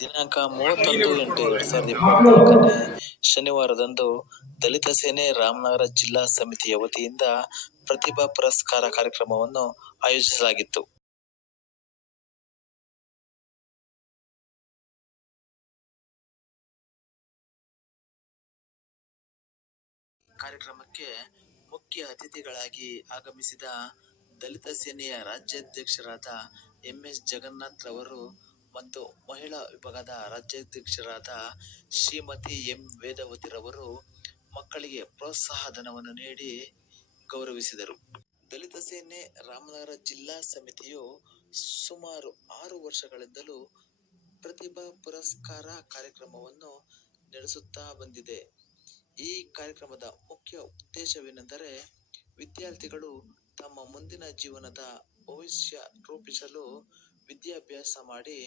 ದಿನಾಂಕ ಮೂವತ್ತೊಂದು ಎಂಟು ಎರಡ್ ಸಾವಿರದ ಇಪ್ಪತ್ನಾಲ್ಕನೇ ಶನಿವಾರದಂದು ದಲಿತ ಸೇನೆ ರಾಮನಗರ ಜಿಲ್ಲಾ ಸಮಿತಿಯ ವತಿಯಿಂದ ಪ್ರತಿಭಾ ಪುರಸ್ಕಾರ ಕಾರ್ಯಕ್ರಮವನ್ನು ಆಯೋಜಿಸಲಾಗಿತ್ತು. ಕಾರ್ಯಕ್ರಮಕ್ಕೆ ಮುಖ್ಯ ಅತಿಥಿಗಳಾಗಿ ಆಗಮಿಸಿದ ದಲಿತ ಸೇನೆಯ ರಾಜ್ಯಾಧ್ಯಕ್ಷರಾದ ಎಂ ಎಸ್ ಜಗನ್ನಾಥ್ ರವರು ಮತ್ತು ಮಹಿಳಾ ವಿಭಾಗದ ರಾಜ್ಯಾಧ್ಯಕ್ಷರಾದ ಶ್ರೀಮತಿ ಎಂ. ವೇದವತಿರವರು ಮಕ್ಕಳಿಗೆ ಪ್ರೋತ್ಸಾಹ ಧನವನ್ನು ನೀಡಿ ಗೌರವಿಸಿದರು. ದಲಿತ ಸೇನೆ ರಾಮನಗರ ಜಿಲ್ಲಾ ಸಮಿತಿಯು ಸುಮಾರು ಆರು ವರ್ಷಗಳಿಂದಲೂ ಪ್ರತಿಭಾ ಪುರಸ್ಕಾರ ಕಾರ್ಯಕ್ರಮವನ್ನು ನಡೆಸುತ್ತಾ ಬಂದಿದೆ. ಈ ಕಾರ್ಯಕ್ರಮದ ಮುಖ್ಯ ಉದ್ದೇಶವೇನೆಂದರೆ ವಿದ್ಯಾರ್ಥಿಗಳು ತಮ್ಮ ಮುಂದಿನ ಜೀವನದ ಭವಿಷ್ಯ ರೂಪಿಸಲು ವಿದ್ಯಾಭ್ಯಾಸ ಮಾಡಿ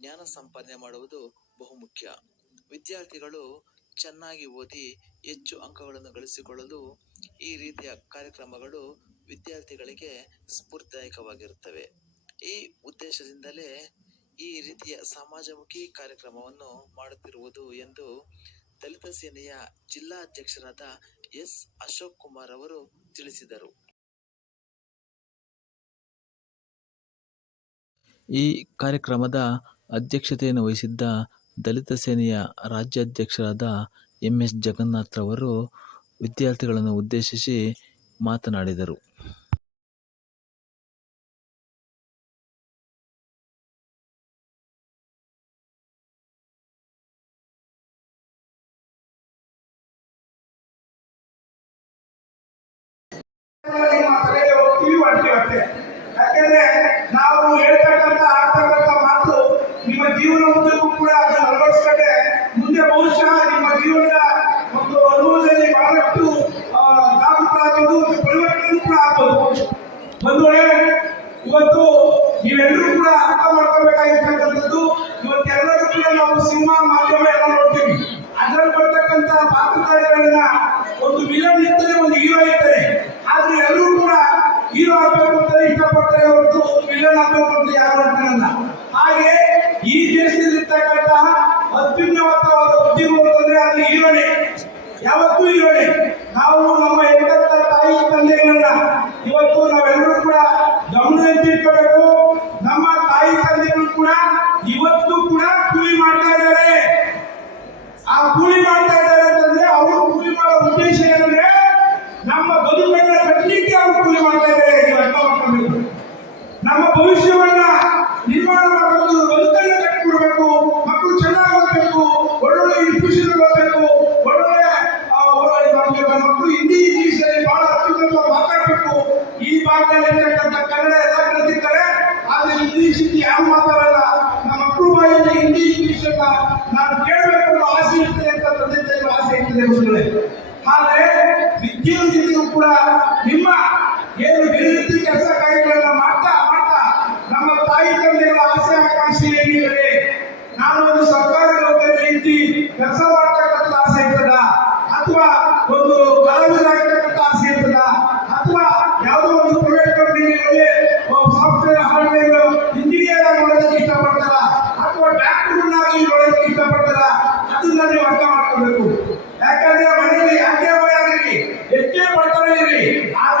ಜ್ಞಾನ ಸಂಪಾದನೆ ಮಾಡುವುದು ಬಹುಮುಖ್ಯ ವಿದ್ಯಾರ್ಥಿಗಳು ಚೆನ್ನಾಗಿ ಓದಿ ಹೆಚ್ಚು ಅಂಕಗಳನ್ನು ಗಳಿಸಿಕೊಳ್ಳಲು ಈ ರೀತಿಯ ಕಾರ್ಯಕ್ರಮಗಳು ವಿದ್ಯಾರ್ಥಿಗಳಿಗೆ ಸ್ಫೂರ್ತಿದಾಯಕವಾಗಿರುತ್ತವೆ. ಈ ಉದ್ದೇಶದಿಂದಲೇ ಈ ರೀತಿಯ ಸಮಾಜಮುಖಿ ಕಾರ್ಯಕ್ರಮವನ್ನು ಮಾಡುತ್ತಿರುವುದು ಎಂದು ದಲಿತ ಸೇನೆಯ ಜಿಲ್ಲಾಧ್ಯಕ್ಷರಾದ ಎಸ್ ಅಶೋಕ್ ಕುಮಾರ್ ಅವರು ತಿಳಿಸಿದರು. ಈ ಕಾರ್ಯಕ್ರಮದ ಅಧ್ಯಕ್ಷತೆಯನ್ನು ವಹಿಸಿದ್ದ ದಲಿತ ಸೇನೆಯ ರಾಜ್ಯಾಧ್ಯಕ್ಷರಾದ ಎಂ ಎಸ್ ಜಗನ್ನಾಥ್ ರವರು ವಿದ್ಯಾರ್ಥಿಗಳನ್ನು ಉದ್ದೇಶಿಸಿ ಮಾತನಾಡಿದರು. ಯಾಕಂದ್ರೆ ನಾವು ಹೇಳ್ತಕ್ಕಂಥ ಆಡ್ತಕ್ಕಂಥ ಮಾತು ನಿಮ್ಮ ಜೀವನ ಉದ್ದಕ್ಕೂ ಕೂಡ ಅದನ್ನು ಅಳವಡಿಸ್ಕೊಂಡ್ರೆ ಮುಂದೆ ಬಹುಶಃ ನಿಮ್ಮ ಜೀವನದ ಒಂದು ಅನುಭವದಲ್ಲಿ ಬಹಳಷ್ಟು ಮತ್ತು ಪರಿವರ್ತನೆ ಕೂಡ ಆಗ್ಬೋದು. ಒಂದು ವೇಳೆ ಇವತ್ತು ನೀವೆಲ್ಲರೂ ಕೂಡ ಅರ್ಥ ಮಾಡ್ಕೋಬೇಕಾಗಿರ್ತಕ್ಕಂಥದ್ದು ಇವತ್ತೆಲ್ಲರೂ ಕೂಡ ನಾವು ಸಿನಿಮಾ ಮಾಧ್ಯಮ ಎಲ್ಲ ನೋಡ್ತೀವಿ. ಅದರಲ್ಲಿ ಬರ್ತಕ್ಕಂಥ ಪಾತ್ರಧಾರಿಗಳನ್ನ ಒಂದು ವಿಲನ್ ಇರ್ತದೆ ಒಂದು ಹೀರೋ ಇರ್ತಾರೆ. ಆದ್ರೆ ಎಲ್ಲರೂ ಹೀರೋ ಆಗ್ಬೇಕು ಅಂತ ಇಷ್ಟಪಡ್ತಾರೆ ಹೊರತು ವಿಲನ್ ಆಗ್ಬೇಕು ಅಂತ ಯಾರು ಅಂತಾರಲ್ಲ ನಮ್ಮ ಭವಿಷ್ಯವನ್ನ ನಿರ್ಮಾಣ ಮಾಡಬೇಕು ಬದುಕನ್ನ ಕಟ್ಟಿಕೊಡ್ಬೇಕು ಮಕ್ಕಳು ಚೆನ್ನಾಗಿ ಓದಬೇಕು, ಒಳ್ಳೊಳ್ಳೆ ಇನ್ಸ್ಟಿಟ್ಯೂಷನ್ ಬರಬೇಕು ಒಳ್ಳೊಳ್ಳೆ ಮಕ್ಕಳು ಹಿಂದಿ ಇಂಗ್ಲಿಷಲ್ಲಿ ಬಹಳ ಅತ್ಯುತ್ತಮ ಮಾತಾಡಬೇಕು. ಈ ಭಾಗದಲ್ಲಿ ಇರ್ತಕ್ಕಂಥ ಕನ್ನಡ ಎಲ್ಲ ಕಲಿತಿರ್ತಾರೆ, ಆದ್ರೆ ಇಂಗ್ಲಿಷ್ ಹಿಂದಿ ಯಾರು ಮಾತಾಡಲ್ಲ. ನಮ್ಮ ಮಕ್ಕಳು ಬಾಯಲ್ಲಿ ಹಿಂದಿ, ಇಂಗ್ಲಿಷ್ ಅನ್ನ ನಾನು ಕೇಳಬೇಕು ಅನ್ನೋ ಆಸೆ ಇರ್ತದೆ ಅಂತ ತಂದೆ ತಾಯಿಗಳು ಆಸೆ ಇರ್ತದೆ ಮಕ್ಕಳೇ. ಆದ್ರೆ ವಿದ್ಯಾರ್ಥಿಗಳಿಗೂ ಕೂಡ ನಿಮ್ಮ ಏನು ರೀತಿ ಕೆಲಸ ಅಥವಾ ಡಾಕ್ಟರ್ನಾಗಿ ನೋಡೋದಕ್ಕೆ ಇಷ್ಟಪಡ್ತಾರ, ಅದನ್ನ ನೀವು ಅರ್ಥ ಮಾಡ್ಕೋಬೇಕು. ಯಾಕಂದ್ರೆ ಮನೆಯಲ್ಲಿ ಯಾಕೆ ಆಗಿರಲಿ ಎಷ್ಟೇ ಬಡತನ ಇರಲಿ ಆದ್ರೂ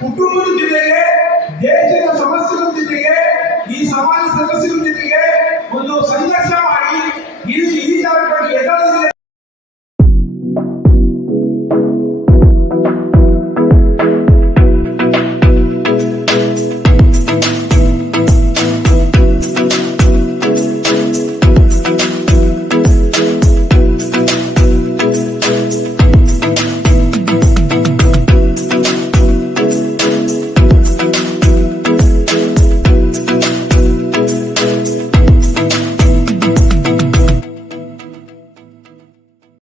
కుటుంబం దిగే